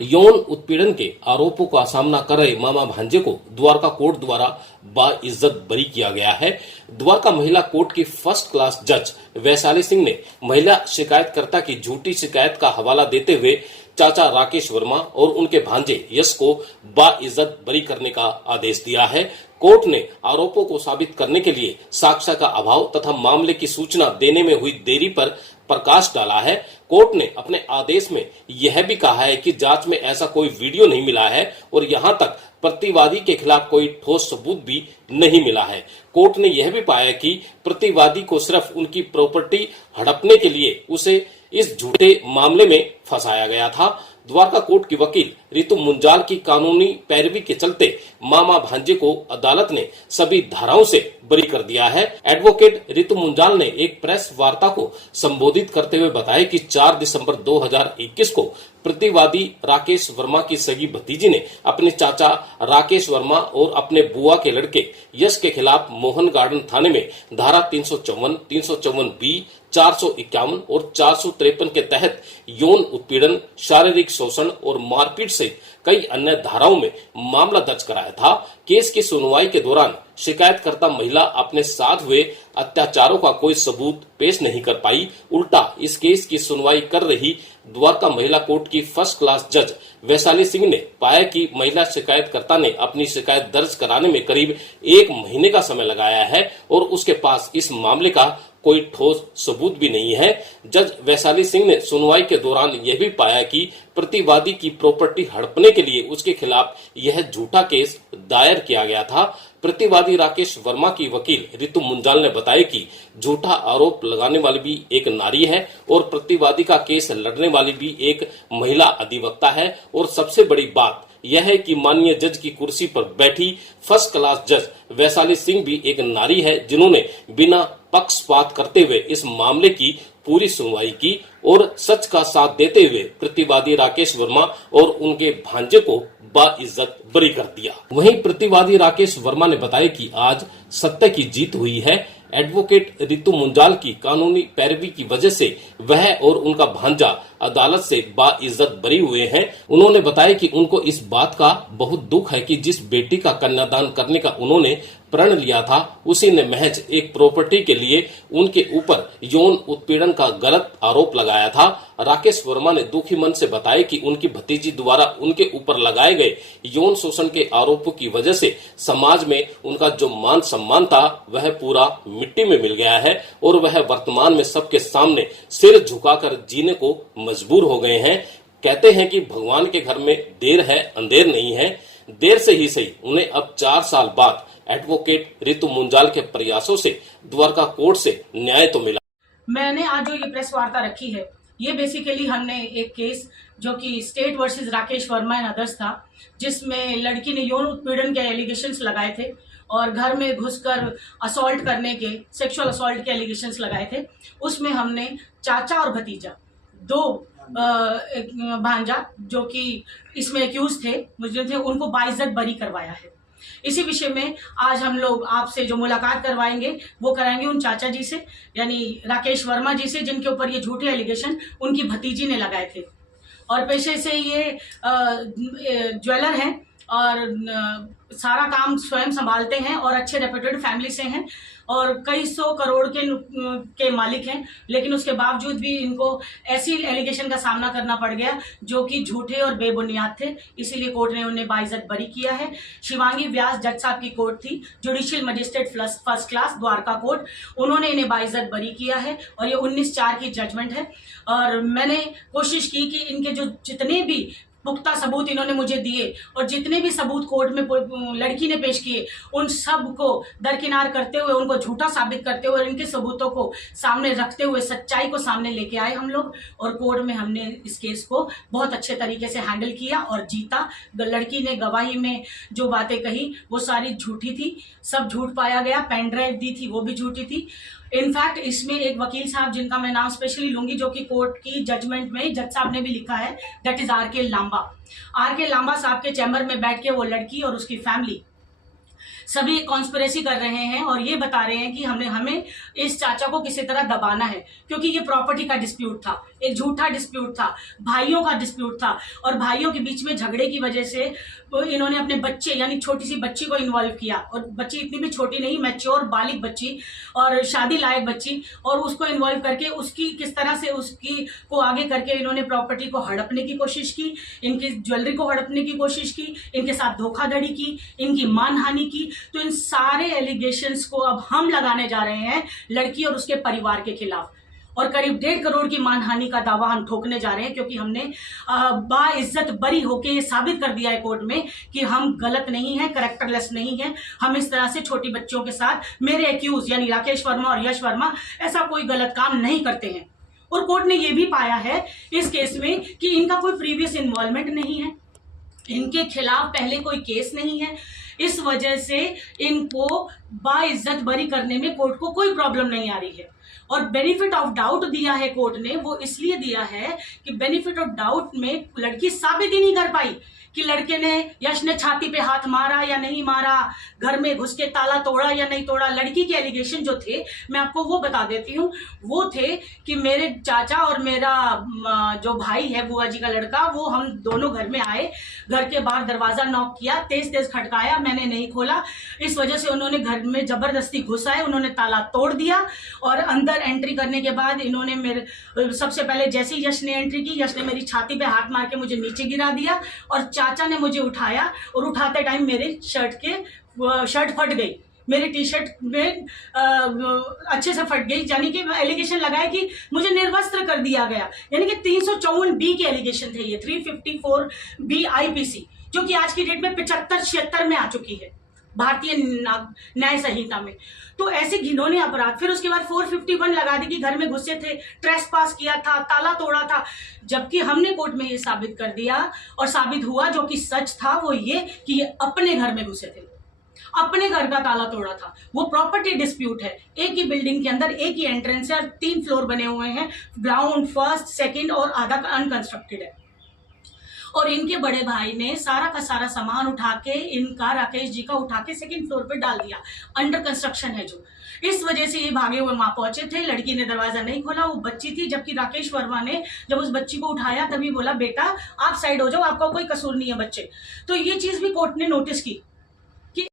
यौन उत्पीड़न के आरोपों का सामना कर रहे मामा भांजे को द्वारका कोर्ट द्वारा बाइज्जत बरी किया गया है। द्वारका महिला कोर्ट की फर्स्ट क्लास जज वैशाली सिंह ने महिला शिकायतकर्ता की झूठी शिकायत का हवाला देते हुए चाचा राकेश वर्मा और उनके भांजे यश को बाइज्जत बरी करने का आदेश दिया है। कोर्ट ने आरोपों को साबित करने के लिए साक्ष्य का अभाव तथा मामले की सूचना देने में हुई देरी पर प्रकाश डाला है। कोर्ट ने अपने आदेश में यह भी कहा है कि जांच में ऐसा कोई वीडियो नहीं मिला है और यहां तक प्रतिवादी के खिलाफ कोई ठोस सबूत भी नहीं मिला है। कोर्ट ने यह भी पाया कि प्रतिवादी को सिर्फ उनकी प्रॉपर्टी हड़पने के लिए उसे इस झूठे मामले में फंसाया गया था। द्वारका कोर्ट की वकील रितु मुंजाल की कानूनी पैरवी के चलते मामा भांजे को अदालत ने सभी धाराओं से बरी कर दिया है। एडवोकेट रितु मुंजाल ने एक प्रेस वार्ता को संबोधित करते हुए बताया कि 4 दिसंबर 2021 को प्रतिवादी राकेश वर्मा की सगी भतीजी ने अपने चाचा राकेश वर्मा और अपने बुआ के लड़के यश के खिलाफ मोहन गार्डन थाने में धारा 354, 354 बी, 451 और 453 के तहत यौन उत्पीड़न, शारीरिक शोषण और मारपीट सहित कई अन्य धाराओं में मामला दर्ज कराया था। केस की सुनवाई के दौरान शिकायतकर्ता महिला अपने साथ हुए अत्याचारों का कोई सबूत पेश नहीं कर पाई। उल्टा इस केस की सुनवाई कर रही द्वारका महिला कोर्ट की फर्स्ट क्लास जज वैशाली सिंह ने पाया कि महिला शिकायतकर्ता ने अपनी शिकायत दर्ज कराने में करीब 1 महीने का समय लगाया है और उसके पास इस मामले का कोई ठोस सबूत भी नहीं है। जज वैशाली सिंह ने सुनवाई के दौरान यह भी पाया कि प्रतिवादी की प्रॉपर्टी हड़पने के लिए उसके खिलाफ यह झूठा केस दायर किया गया था। प्रतिवादी राकेश वर्मा की वकील रितु मुंजाल ने बताया कि झूठा आरोप लगाने वाली भी एक नारी है और प्रतिवादी का केस लड़ने वाली भी एक महिला अधिवक्ता है। और सबसे बड़ी बात यह है कि माननीय जज की कुर्सी पर बैठी फर्स्ट क्लास जज वैशाली सिंह भी एक नारी है, जिन्होंने बिना पक्षपात करते हुए इस मामले की पूरी सुनवाई की और सच का साथ देते हुए प्रतिवादी राकेश वर्मा और उनके भांजे को बाइज्जत बरी कर दिया। वहीं प्रतिवादी राकेश वर्मा ने बताया कि आज सत्य की जीत हुई है। एडवोकेट रितु मुंजाल की कानूनी पैरवी की वजह से वह और उनका भांजा अदालत से बाइज्जत बरी हुए हैं। उन्होंने बताया कि उनको इस बात का बहुत दुख है कि जिस बेटी का कन्यादान करने का उन्होंने प्रण लिया था, उसी ने महज एक प्रॉपर्टी के लिए उनके ऊपर यौन उत्पीड़न का गलत आरोप लगाया था। राकेश वर्मा ने दुखी मन से बताया कि उनकी भतीजी द्वारा उनके ऊपर लगाए गए यौन शोषण के आरोपों की वजह से समाज में उनका जो मान सम्मान था वह पूरा मिट्टी में मिल गया है और वह वर्तमान में सबके सामने सिर झुकाकर जीने को मजबूर हो गए हैं। कहते हैं कि भगवान के घर में देर है अंधेर नहीं है। देर से ही सही उन्हें अब 4 साल बाद एडवोकेट रितु मुंजाल के प्रयासों से द्वारका कोर्ट से न्याय तो मिला। मैंने आज जो ये प्रेस वार्ता रखी है, ये बेसिकली हमने एक केस जो कि state versus Rakesh Verma and others था, जिसमें लड़की ने यौन उत्पीड़न के एलिगेशंस लगाए थे और घर में घुसकर असॉल्ट करने के, सेक्सुअल असॉल्ट के एलिगेशंस लगाए थे। उसमें हमने चाचा और भतीजा, 2 भांजा जो कि इसमें एक्यूज थे, मुजरिम थे, उनको बाइज्जत बरी करवाया है। इसी विषय में आज हम लोग आपसे जो मुलाकात करवाएंगे वो कराएंगे उन चाचा जी से, यानी राकेश वर्मा जी से, जिनके ऊपर ये झूठे एलिगेशन उनकी भतीजी ने लगाए थे। और पेशे से ये ज्वेलर हैं और सारा काम स्वयं संभालते हैं और अच्छे रेप्यूटेड फैमिली से हैं और कई 100 करोड़ के मालिक हैं, लेकिन उसके बावजूद भी इनको ऐसी एलिगेशन का सामना करना पड़ गया जो कि झूठे और बेबुनियाद थे। इसीलिए कोर्ट ने उन्हें बाइज्जत बरी किया है। शिवांगी व्यास जज साहब की कोर्ट थी, judicial magistrate first class Dwarka court, उन्होंने इन्हें बाइज्जत बरी किया है और ये 19/4 की जजमेंट है। और मैंने कोशिश की कि इनके जो जितने भी पुख्ता सबूत इन्होंने मुझे दिए और जितने भी सबूत कोर्ट में लड़की ने पेश किए, उन सब को दरकिनार करते हुए, उनको झूठा साबित करते हुए, इनके सबूतों को सामने रखते हुए सच्चाई को सामने लेके आए हम लोग। और कोर्ट में हमने इस केस को बहुत अच्छे तरीके से हैंडल किया और जीता। लड़की ने गवाही में जो बातें कही वो सारी झूठी थी, सब झूठ पाया गया। पेन ड्राइव दी थी वो भी झूठी थी। इनफैक्ट इसमें एक वकील साहब जिनका मैं नाम स्पेशली लूंगी, जो कि कोर्ट की जजमेंट में जज साहब ने भी लिखा है, दैट इज आर के लांबा। आर के लांबा साहब के चैम्बर में बैठ के वो लड़की और उसकी फैमिली सभी कॉन्स्पिरेसी कर रहे हैं और ये बता रहे हैं कि हमें इस चाचा को किसी तरह दबाना है, क्योंकि ये प्रॉपर्टी का डिस्प्यूट था। एक झूठा डिस्प्यूट था, भाइयों का डिस्प्यूट था और भाइयों के बीच में झगड़े की वजह से इन्होंने अपने बच्चे यानी छोटी सी बच्ची को इन्वॉल्व किया, और बच्ची इतनी भी छोटी नहीं, मैच्योर बालिग बच्ची और शादी लायक बच्ची, और उसको इन्वॉल्व करके उसकी किस तरह से उसकी को आगे करके इन्होंने प्रॉपर्टी को हड़पने की कोशिश की, इनकी ज्वेलरी को हड़पने की कोशिश की, इनके साथ धोखाधड़ी की, इनकी मानहानि की। तो इन सारे एलिगेशंस को अब हम लगाने जा रहे हैं लड़की और उसके परिवार के खिलाफ, और करीब 1.5 करोड़ की मानहानि का दावा हम ठोकने जा रहे हैं, क्योंकि हमने बाइज्जत बरी होके ये साबित कर दिया है कोर्ट में कि हम गलत नहीं है, कैरेक्टरलेस नहीं है। हम इस तरह से छोटी बच्चों के साथ, मेरे एक्यूज यानी राकेश वर्मा और यश वर्मा ऐसा कोई गलत काम नहीं करते हैं। और कोर्ट ने यह भी पाया है इस केस में कि इनका कोई प्रीवियस इन्वॉल्वमेंट नहीं है, इनके खिलाफ पहले कोई केस नहीं है, इस वजह से इनको बाइज्जत बरी करने में कोर्ट को कोई प्रॉब्लम नहीं आ रही है। और बेनिफिट ऑफ डाउट दिया है कोर्ट ने, वो इसलिए दिया है कि बेनिफिट ऑफ डाउट में लड़की साबित ही नहीं कर पाई कि लड़के ने, यश ने छाती पे हाथ मारा या नहीं मारा, घर में घुस के ताला तोड़ा या नहीं तोड़ा। लड़की के एलिगेशन जो थे, मैं आपको वो बता देती हूँ, वो थे कि मेरे चाचा और मेरा जो भाई है बुआ जी का लड़का, वो हम दोनों घर में आए, घर के बाहर दरवाजा नॉक किया, तेज तेज खटकाया, मैंने नहीं खोला, इस वजह से उन्होंने घर में जबरदस्ती घुस आए, उन्होंने ताला तोड़ दिया और अंदर एंट्री करने के बाद इन्होंने मेरे सबसे पहले जैसे ही यश ने एंट्री की, यश ने मेरी छाती पे हाथ मार के मुझे नीचे गिरा दिया और चाचा ने मुझे उठाया, और उठाते टाइम मेरे शर्ट फट गई, मेरी टी शर्ट में अच्छे से फट गई, यानी कि एलिगेशन लगाया कि मुझे निर्वस्त्र कर दिया गया, यानी कि 354B के एलिगेशन थे ये, 354B IPC, जो कि आज की डेट में 75-76 में आ चुकी है भारतीय न्याय संहिता में। तो ऐसे घिनौने अपराध, फिर उसके बाद 451 लगा दी कि घर में घुसे थे, ट्रेसपास किया था, ताला तोड़ा था, जबकि हमने कोर्ट में ये साबित कर दिया और साबित हुआ जो कि सच था, वो ये कि ये अपने घर में घुसे थे, अपने घर का ताला तोड़ा था। वो प्रॉपर्टी डिस्प्यूट है, एक ही बिल्डिंग के अंदर एक ही एंट्रेंस है और 3 फ्लोर बने हुए हैं, ग्राउंड, फर्स्ट, सेकंड और आधा अनकंस्ट्रक्टेड है। और इनके बड़े भाई ने सारा का सारा सामान उठा के, इनका राकेश जी का उठा के 2nd फ्लोर पे डाल दिया, अंडर कंस्ट्रक्शन है जो। इस वजह से ये भागे हुए वहां पहुंचे थे, लड़की ने दरवाजा नहीं खोला, वो बच्ची थी, जबकि राकेश वर्मा ने जब उस बच्ची को उठाया तभी बोला बेटा आप साइड हो जाओ, आपका कोई कसूर नहीं है बच्चे। तो ये चीज भी कोर्ट ने नोटिस की